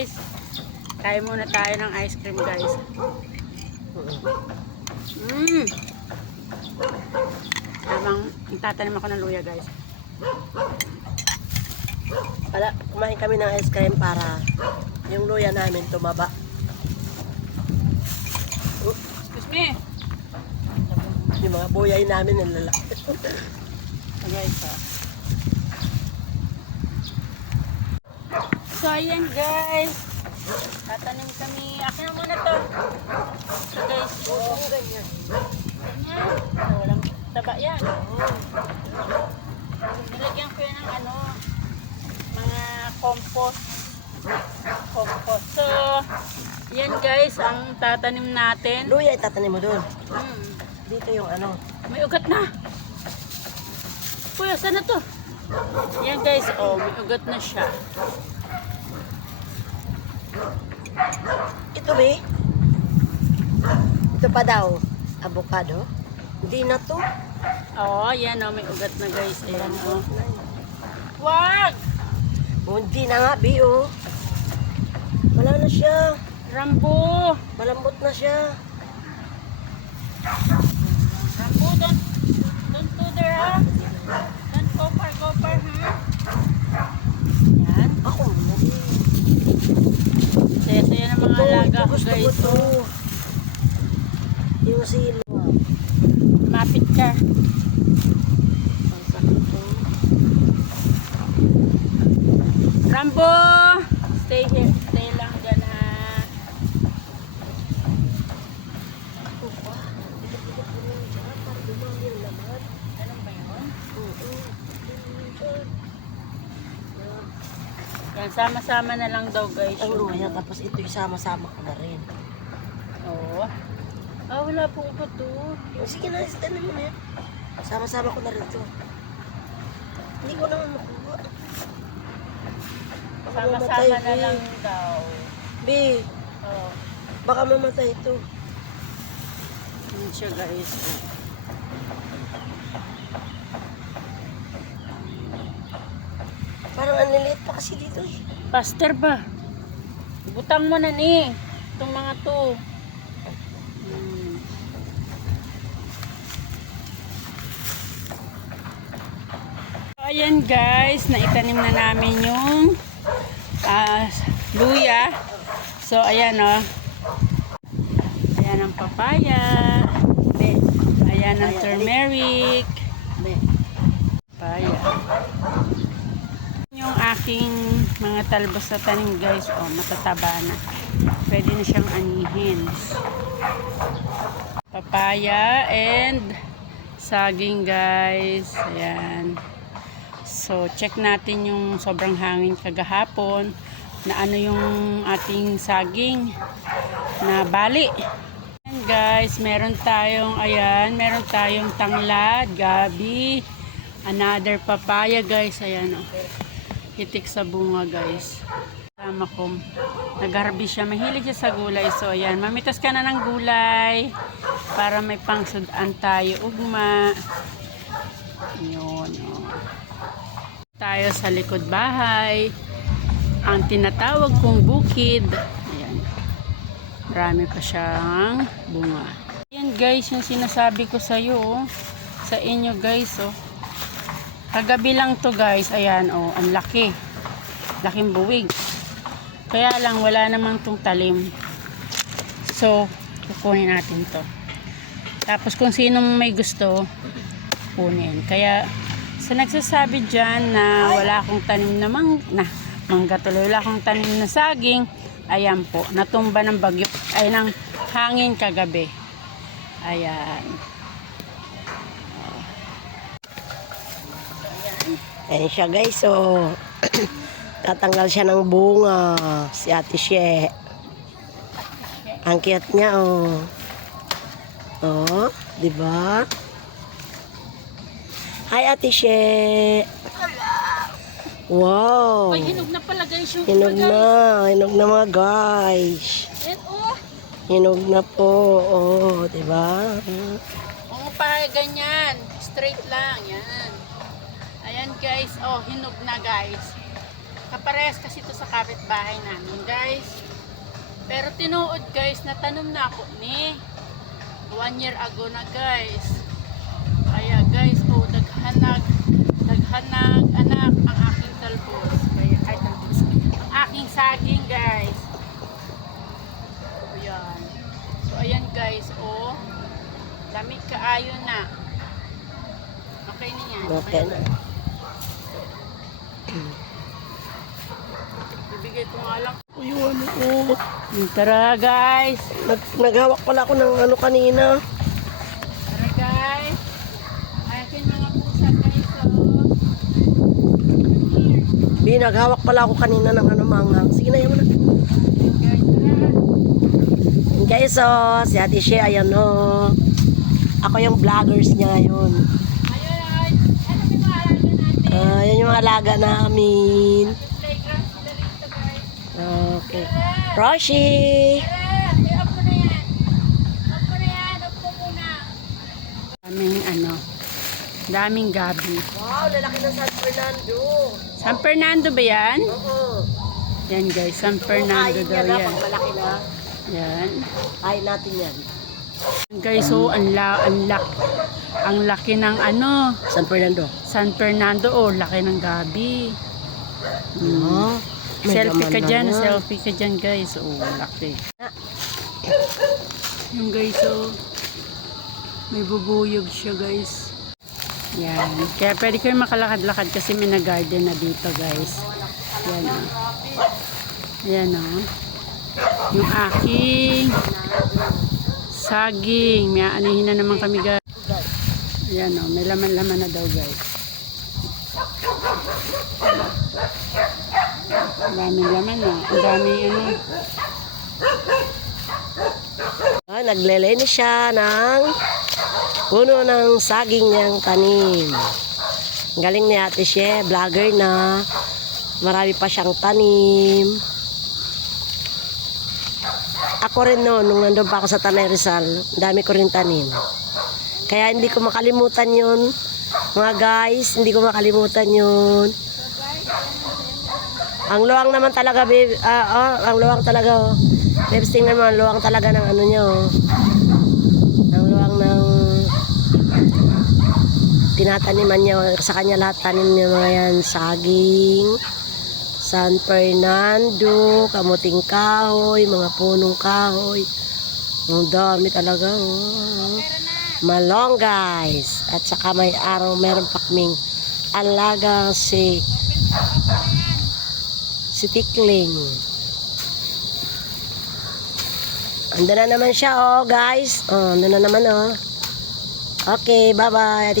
guys. Kain muna tayo ng ice cream guys. Mmm. Habang tatanim ako ng luya guys. Wala, kumain kami ng ice cream para yung luya namin tumaba. Excuse me. Yung mga buyay namin ang lalaki. Guys, ah. So ayan guys. Tatanim kami. Akin na muna to. So guys, oh, ganyan. Ganyan. Oh, walang taba yan. Nilagyan ko yan ng ano, mga compost. Compost. So, yan guys, ang tatanim natin. Luya itatanim mo doon. Hmm, Dito yung ano. may ugat na. Kuya, saan na to? Yan guys, oh, may ugat na siya. Ito be. Ito pa daw. Avocado. Hindi na to. Oo, oh, yan oh, may ugat na guys. Ayan oh. Wag! Oh, hindi na nga, be, oh. Wala na siya. Rambo! Malambot na siya. Rambo, don't, don't go there ha. Don't go far, go far ha. Yan. Ako muna, be. Saya-saya ng mga Ito, alaga ito ko gusto ko guys. to. Yung silo. Mapit ka. Ang sakit to. Rambo! Stay here. Stay lang dyan ha. Ako pa. Dito-dito ko rin dyan para dumami ang laman. Ganun ba yun? Oo. Dyan. Yan, sama-sama na lang daw guys. Ang yung luya, ano. tapos ito isama-sama ko na rin. Oo. Ah, wala po ko to. O, Sige na, tanim mo na yan. Sama-sama ko na rin to. Hindi ko naman makuha. Sama-sama na lang daw. Bi, Oo. baka mamatay ito. Yun siya guys. Oh. Parang ang liliit pa kasi dito eh. Pastor ba? Butang mo na ni. Itong mga to. Hmm. So, ayan guys, naitanim na namin yung ah, luya. So ayan oh. Ayan ang papaya. Ayan ang turmeric. Papaya. Yung aking mga talbos sa tanim guys, oh, matataba na. Pwede na siyang anihin. Papaya and saging guys. Ayan. So, check natin yung sobrang hangin kagahapon na ano yung ating saging na bali. Ayan guys, meron tayong, ayan, meron tayong tanglad, gabi, another papaya guys, ayan o. Hitik sa bunga guys. Tama ko, nag siya, mahilig siya sa gulay. So ayan, mamitas ka na ng gulay para may pangsudan tayo, ugma. Yun o. Tayo sa likod bahay. Ang tinatawag kong bukid. Ayan. Marami pa siyang bunga. Yan guys, yung sinasabi ko sa iyo, oh. sa inyo guys, oh. Kagabi lang to guys, ayan, oh, ang laki. Laking buwig. Kaya lang, wala namang tong talim. So, kukunin natin to. Tapos kung sino may gusto, kunin. Kaya, sa nagsasabi dyan na wala akong tanim na mang, na, mangga tuloy, wala akong tanim na saging, ayan po, natumba ng bagyo, ay ng hangin kagabi. Ayan. Ayan siya guys, so tatanggal siya ng bunga si Ate She. Ang cute niya, oh. Oh, di ba? Hi, Ate She. Wow. Ay, hinog na pala guys yung Hinog guys. na. Hinog na mga guys. Ayan, oh. Hinog na po. Oh, di ba? Oo, para ganyan. Straight lang, yan. Ayan guys, oh, hinog na guys. Kaparehas kasi ito sa kapitbahay namin, guys. Pero tinuod, guys, natanom na ako ni one year ago na, guys. Kaya, guys, oh, daghanag, daghanag, anak, ang aking talbos. Kaya, ay, talbos. Ang aking saging, guys. Ayan. So, ayan, guys, oh. Lamig kaayo na. Okay na yan. Okay na. Bibigay ko nga lang. Uy, ano ko. Tara, guys. Nag, naghawak pala ako ng ano kanina. Tara guys. Akin mga pusa guys. Oh. Naghawak pala ako kanina ng ano manghang. Sige na, mo na. Guys, oh, si Ate Shea, ayan oh. Ako yung vloggers niya ngayon. Ayun, ay. Ano may mga Ah, yan yung alaga namin. Okay. Roshi! Daming ano. Daming gabi. Wow, lalaki ng San Fernando. San Fernando ba yan? Oo. Yan guys, San Fernando daw yan. pag malaki na. Yan. Kain natin yan. Guys, so ang, la, ang, ang laki ng ano, San Fernando. San Fernando, oh, laki ng gabi. Mm. Oh, Selfie ka na dyan, yan. selfie ka dyan guys. Oh, laki. Yung guys, oh, may bubuyog siya guys. Yan. Kaya pwede kayo makalakad-lakad kasi may na-garden na dito guys. Yan oh. Yan oh. Yung aking saging. May aanihin na naman kami guys. Yan oh, may laman-laman na daw guys. Ang daming laman oh. Ang daming ano. Ah, naglilinis siya ng puno ng saging niyang tanim. Galing ni Ate She, vlogger na. Marami pa siyang tanim. Ako rin no, nung nandun pa ako sa Tanay Rizal, dami ko rin tanim. Kaya hindi ko makalimutan yun. Mga guys, hindi ko makalimutan yun. Ang luwang naman talaga, babe. Ah, oh, ang luwang talaga, oh. Babes, tingnan mo, ang luwang talaga ng ano niya, oh. Ang luwang ng tinataniman niya, oh. sa kanya lahat tanim niya mga yan, saging, San Fernando, kamuting kahoy, mga punong kahoy. Ang dami talaga, oh. Malong, guys. At saka may araw, meron pa kaming alaga si si Tikling. Ando na naman siya, oh, guys. Oh, ando na naman, oh. Okay, bye-bye.